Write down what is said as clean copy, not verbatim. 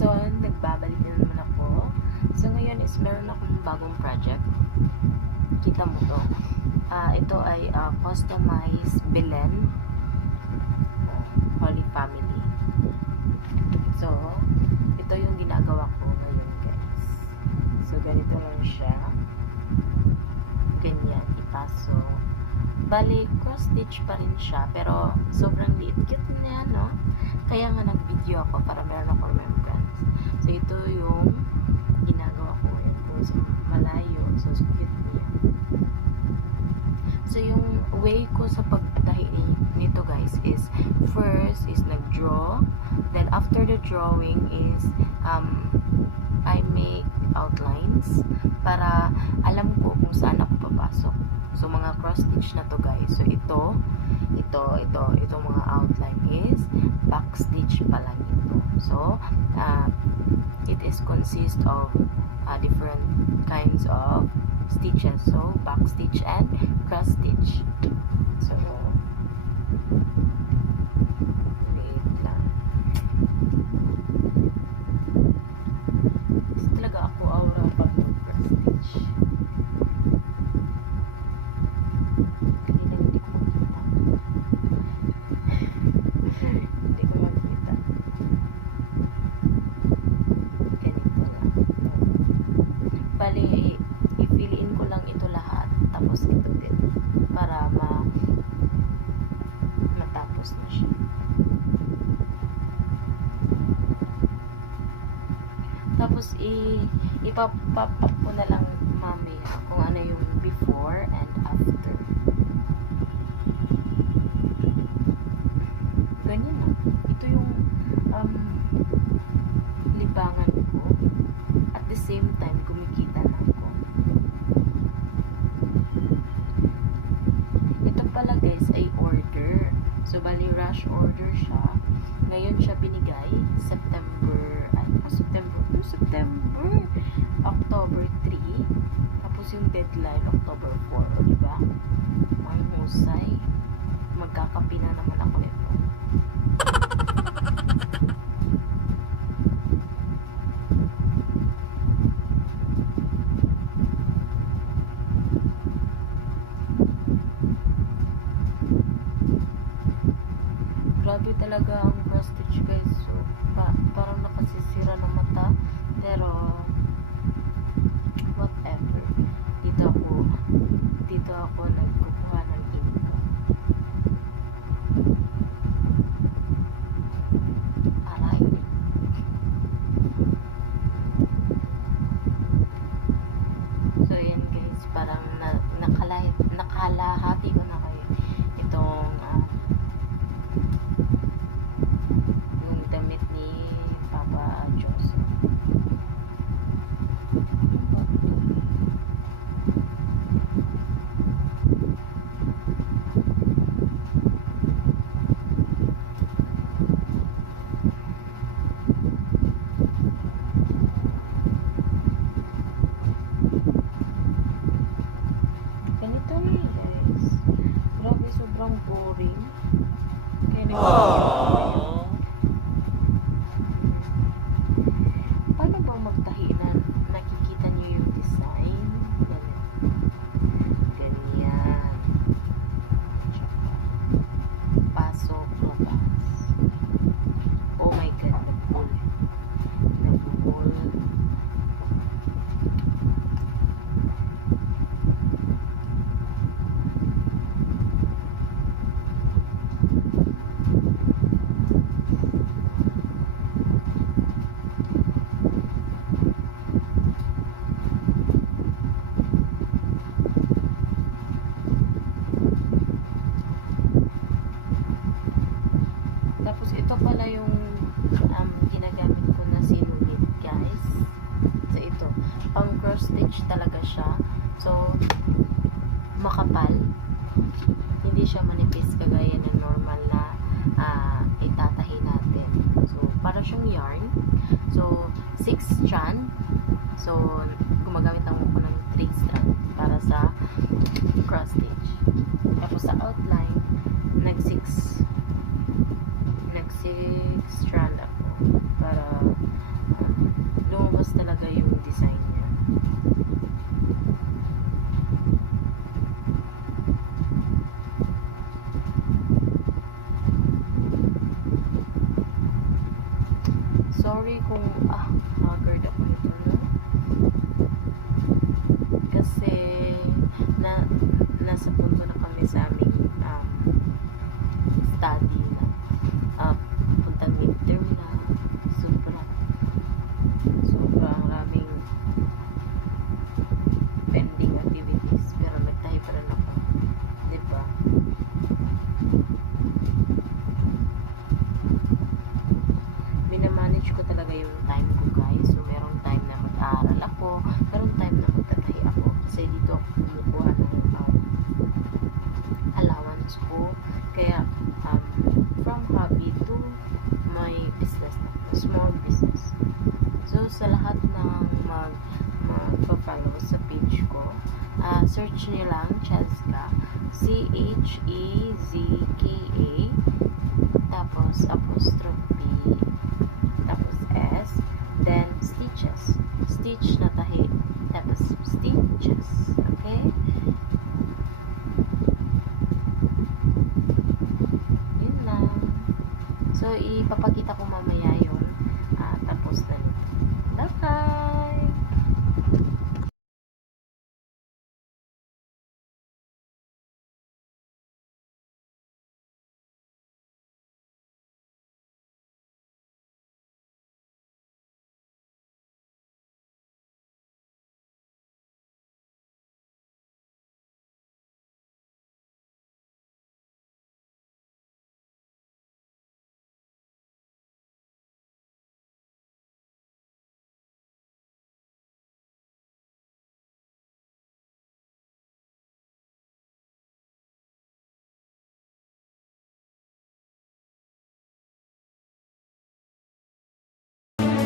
So, nagbabalik na naman ako. So, ngayon is meron akong bagong project. Kita mo to. Ito ay customized Belen Holy Family. So, ito yung ginagawa ko ngayon, guys. So, ganito lang siya. Ganyan, ipasok. Bali, cross-stitch pa rin siya, pero sobrang liit. Cute niya, no? Kaya nga nag-video ako para meron ako remembrance. So, ito yung ginagawa ko ngayon. Kung sa malayo, so cute niya. So, yung way ko sa pagtahi nito, guys, is first is nag-draw. Then, after the drawing is I make outlines para alam ko kung saan ako papasok. So, mga cross-stitch na to, guys. So, itong mga outline is back-stitch pa lang ito. So, it is consist of different kinds of stitches. So, back-stitch and cross-stitch. So, wait lang. Kasi talaga ako aura pag cross-stitch. Bali, i-fill-in ko lang ito lahat, tapos ito din, para matapos na siya. Tapos, ipapap ko na lang mamaya kung ano yung before and after. Ganyan na. Ito yung libangan ko. At the same time, kumikita na ako. Ito pala, guys, ay order. So, bali rush order siya. Ngayon siya binigay. October 3. Tapos yung deadline, October 4. O, diba? Ang husay. Magkakapi na naman ako nito. Grabe talaga ang cross-stitch, guys. So, parang nakasisira ng mata. Pero, whatever. Dito ako nagkukuha ng income. Aray. So, yan, guys. Parang nakalahati ko na kayo itong yung damit ni Papa Diyos. Ganito na yun, guys. Grabe, sobrang boring. Kaya nagpapagawa. Paano ba magtahi na nakikita niyo yung design? Ganyan. Tsaka, pasok, labas. Oh my God, nagpull. Tapos ito pala yung ginagamit ko na sinulid, guys. So ito, pang cross stitch talaga siya. So makapal. Hindi siya manipis kagaya ng normal na itatahi natin. So para siyang yarn. So 6 strand. So gumagamit ako ng 3 strand para sa cross stitch. Tapos sa outline, nag 6 strand ako para luwas talaga yung design niya. Sorry kung haggard ako nito, no? Kasi nasa punto na kami sa aming study na puntang midterm na sobrang raming pending activities, pero nagtahi pa rin ako, diba? Minamanage ko talaga yung time ko, guys. So merong time na mag-aaral ako, merong time na magtatahi ako, kasi dito ako kumukuha ng allowance ko. Kaya from hobby to my business na, small business. So sa lahat ng mag-follow sa page ko, search nyo lang Chezka, CHEZKA, tapos apostrophe, tapos S, then stitches, stitch na tahi, tapos stitches, okay? Yun lang. So ipapakita ko mamaya yun tapos na nito. Bye bye!